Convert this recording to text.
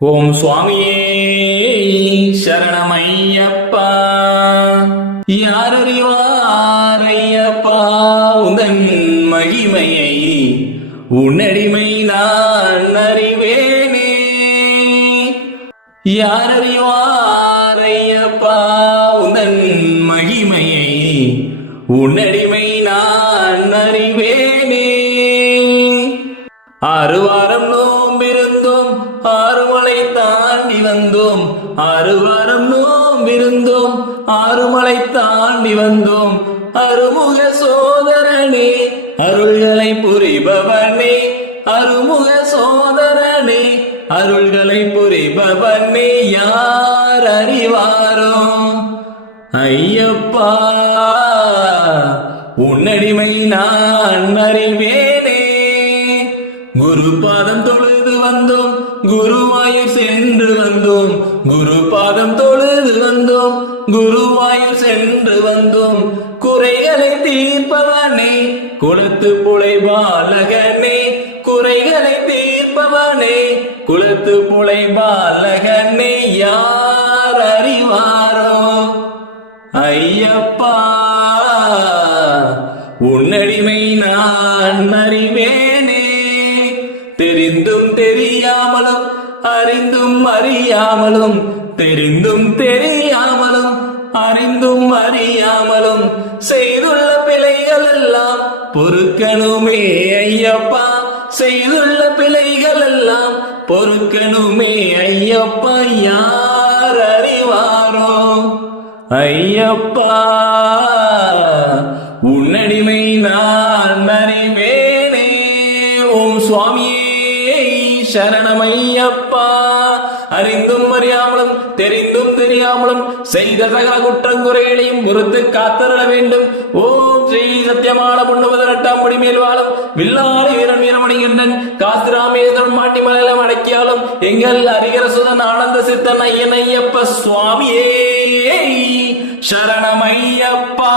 ஓம் சுவாமியே சரணமையப்பா. யாரறிவார் ஐயப்பா உந்தன் மகிமையை, உன்னடிமை நான் அறிவேனே. யாரறிவார் ஐயப்பா உந்தன் மகிமையை, உன்னடிமை நான் அறிவேனே. 6 வாரம் நோம்பிருந்தோம், 6 மலை தாண்டி வந்தோம். 6 வாரம் நோம்பிருந்தோம், 6 மலை தாண்டி வந்தோம். அருமுக சோதரனே, அருள்களை புரிபவனே. அருமுக சோதரனே, அருள்களை புரிபவனே. யார் அறிவாரோ ஐயப்பா உன்னடிமை நான் அறிவேனே. குரு பாதம் தொழுது வந்தோம், குருவாயூர் சென்று வந்தோம். குரு பாதம் தொழுது வந்தோம், குருவாயூர் சென்று வந்தோம். குறைகளை தீர்ப்பவனே, குலத்து புலை பாலகனே. குறைகளை தீர்ப்பவனே, குலத்து புலை பாலகனே. யார் அறிவாரோ ஐயப்பா உன்னடிமை நான் அறிவேனே. தெரிந்தும் தெரியாமலும், அறிந்தும் அறியாமலும், தெரிந்தும் தெரியாமலும், அறிந்தும் அறியாமலும் செய்துள்ள பிழைகள் எல்லாம் பொறுக்கணுமே ஐயப்பா. செய்துள்ள பிழைகள் எல்லாம் பொறுக்கணுமே ஐயப்பா. யார் அறிவாரோ ஐயப்பா உன்னடிமை நான் அறிவேனே. ஓம் சுவாமியே சரணமையப்பா. அறிந்தும் அறியாமலும், தெரிந்தும் தெரியாமலும் செய்த சகல குற்றங்குறைகளையும் பொறுத்து காத்தருள வேண்டும். ஓம் ஸ்ரீ சத்தியமான பொண்ணு 18ஆம் படி மேல் வாழும் வில்லாளி வீரன் வீரமணிகண்டன் காசிராமேஸ்வரம் மாட்டி மலையிலம் அடக்கியாலும் எங்கள் அரிகர சுதன் ஆனந்த சித்தன் ஐயன் ஐயப்ப சுவாமியே சரணமையப்பா.